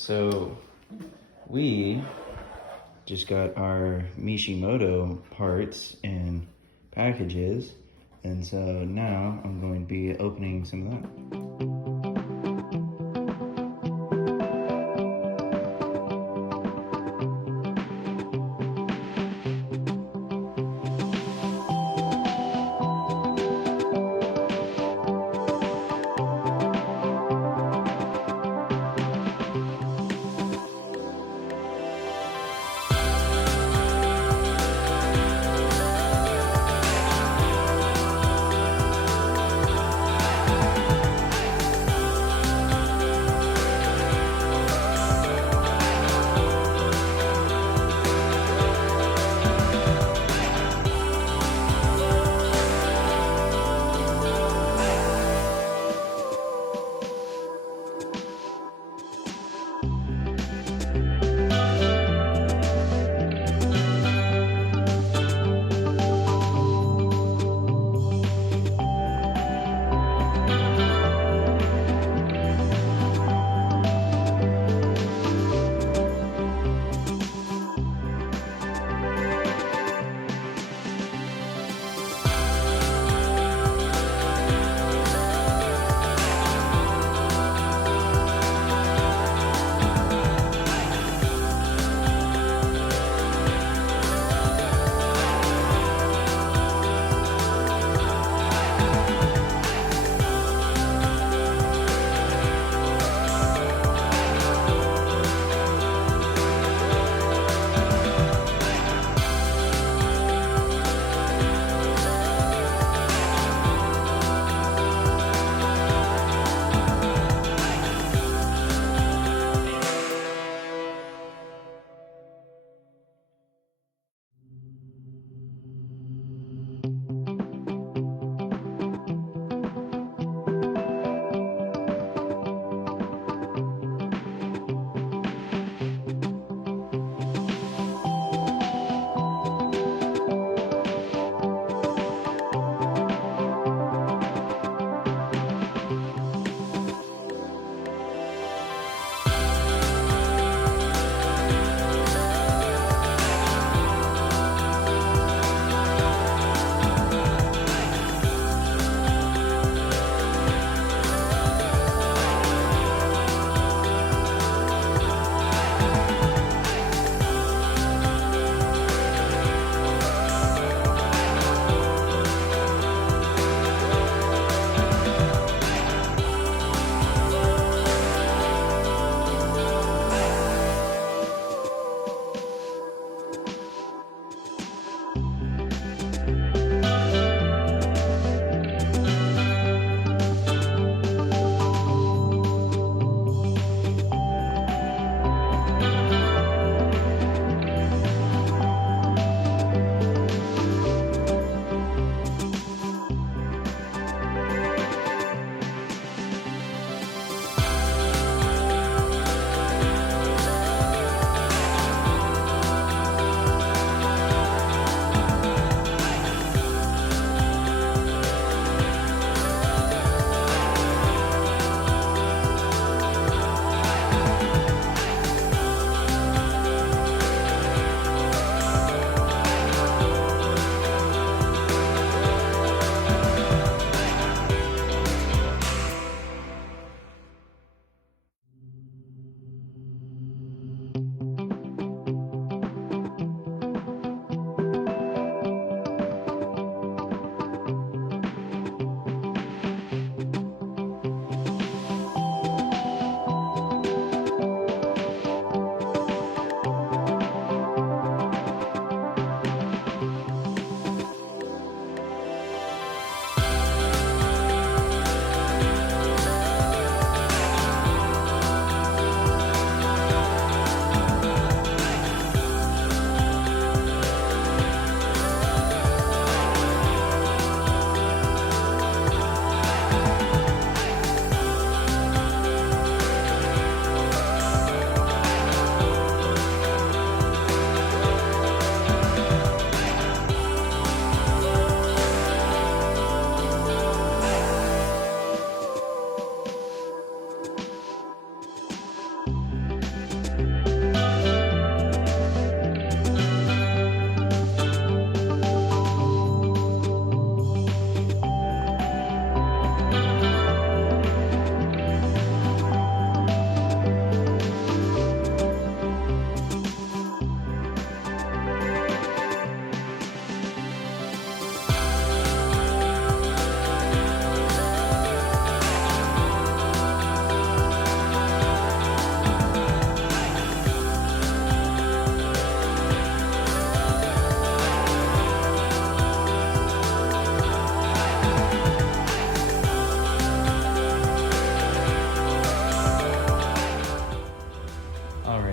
So we just got our Mishimoto parts and packages, and so now I'm going to be opening some of that.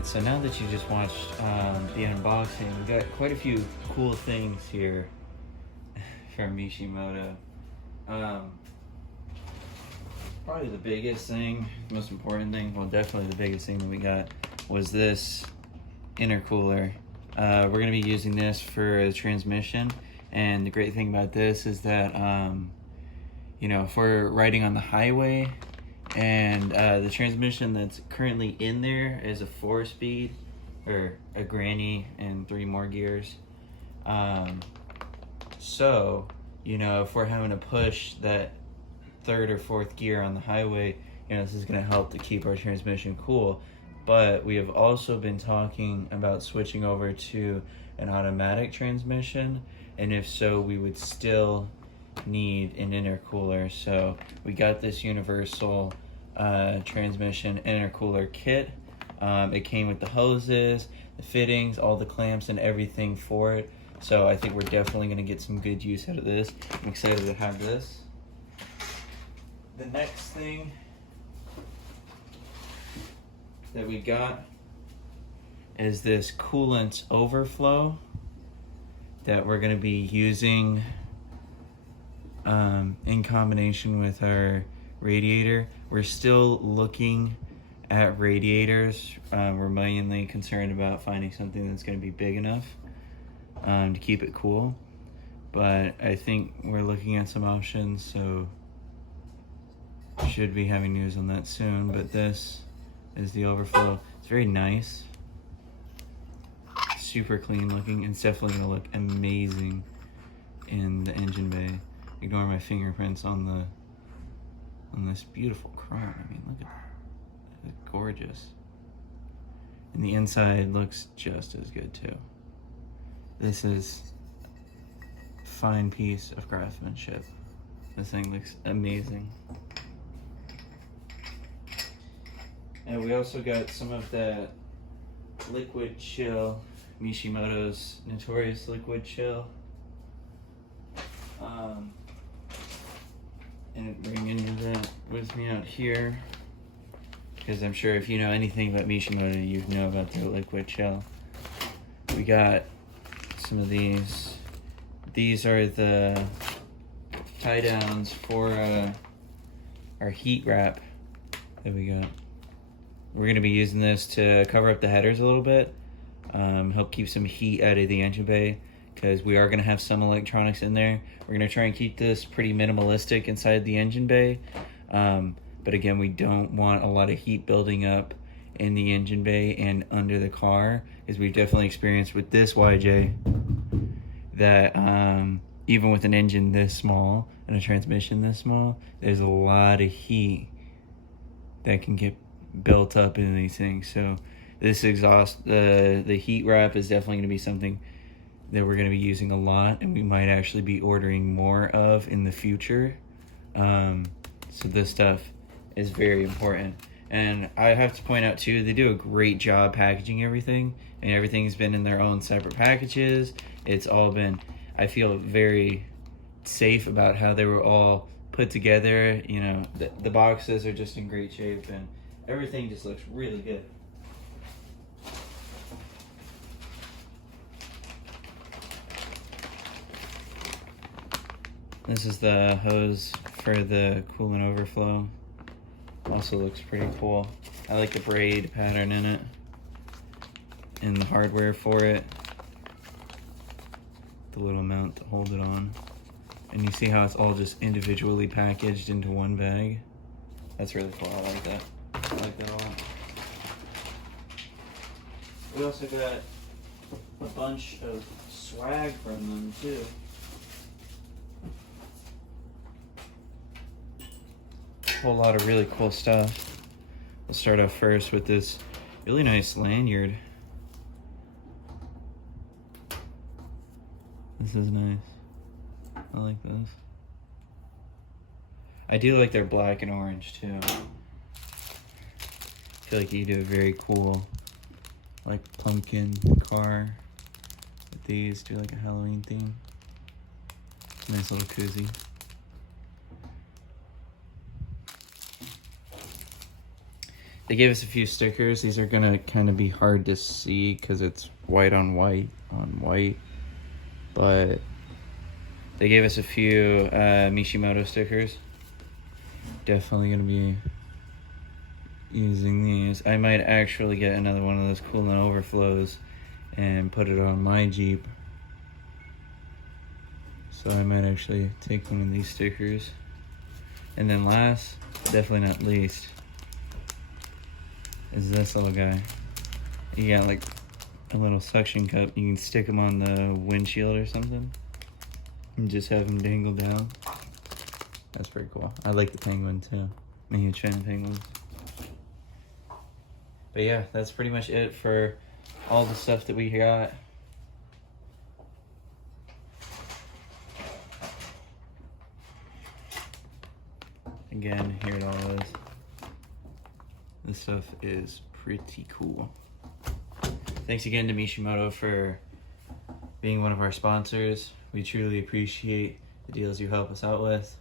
Alright, so now that you just watched the unboxing, we got quite a few cool things here from Mishimoto. Probably the biggest thing, most important thing, well definitely the biggest thing that we got was this intercooler. We're going to be using this for the transmission, and the great thing about this is that, you know, if we're riding on the highway and the transmission that's currently in there is a 4-speed, or a granny and 3 more gears. So, you know, if we're having to push that 3rd or 4th gear on the highway, you know, this is going to help to keep our transmission cool. But we have also been talking about switching over to an automatic transmission, and if so, we would still need an intercooler. So we got this universal transmission intercooler kit. It came with the hoses, the fittings, all the clamps and everything for it. So I think we're definitely going to get some good use out of this. I'm excited to have this. The next thing that we got is this coolant overflow that we're going to be using in combination with our radiator. We're still looking at radiators. We're mainly concerned about finding something that's going to be big enough to keep it cool, but I think we're looking at some options, so should be having news on that soon. But this is the overflow. It's very nice, super clean looking. It's definitely gonna look amazing in the engine bay. Ignore my fingerprints on this beautiful chrome. I mean, look at that. It's gorgeous. And the inside looks just as good too. This is a fine piece of craftsmanship. This thing looks amazing. And we also got some of that liquid chill, Mishimoto's notorious liquid chill. And bring any of that with me out here, because I'm sure if you know anything about Mishimoto, you know about their liquid chill. We got some of these. These are the tie downs for our heat wrap that we got. We're going to be using this to cover up the headers a little bit, help keep some heat out of the engine bay, because we are going to have some electronics in there. We're going to try and keep this pretty minimalistic inside the engine bay, but again, we don't want a lot of heat building up in the engine bay and under the car, because we've definitely experienced with this YJ that even with an engine this small and a transmission this small, there's a lot of heat that can get built up into these things. So this exhaust, the heat wrap is definitely going to be something that we're going to be using a lot, and we might actually be ordering more of in the future. So this stuff is very important. And I have to point out too, they do a great job packaging everything, and everything's been in their own separate packages. It's all been, I feel very safe about how they were all put together. You know, the boxes are just in great shape, and everything just looks really good. This is the hose for the coolant overflow. Also looks pretty cool. I like the braid pattern in it and the hardware for it. The little mount to hold it on. And you see how it's all just individually packaged into one bag? That's really cool. I like that. I like that a lot. We also got a bunch of swag from them too. A whole lot of really cool stuff. We'll start off first with this really nice lanyard. This is nice. I like this. I do like their black and orange too. I feel like you do a very cool, like, pumpkin car with these. Do like a Halloween theme. Nice little koozie. they gave us a few stickers. These are gonna kind of be hard to see because it's white on white on white, but they gave us a few Mishimoto stickers. Definitely gonna be using these. I might actually get another one of those coolant overflows and put it on my Jeep. So I might actually take one of these stickers. And then last, definitely not least, is this little guy. You got like a little suction cup. You can stick them on the windshield or something and just have them dangle down. That's pretty cool. I like the penguin too. I'm a huge fan of penguins. But yeah, that's pretty much it for all the stuff that we got. Again, here it all is. This stuff is pretty cool. Thanks again to Mishimoto for being one of our sponsors. We truly appreciate the deals you help us out with,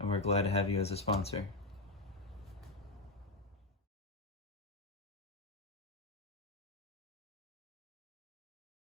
and we're glad to have you as a sponsor.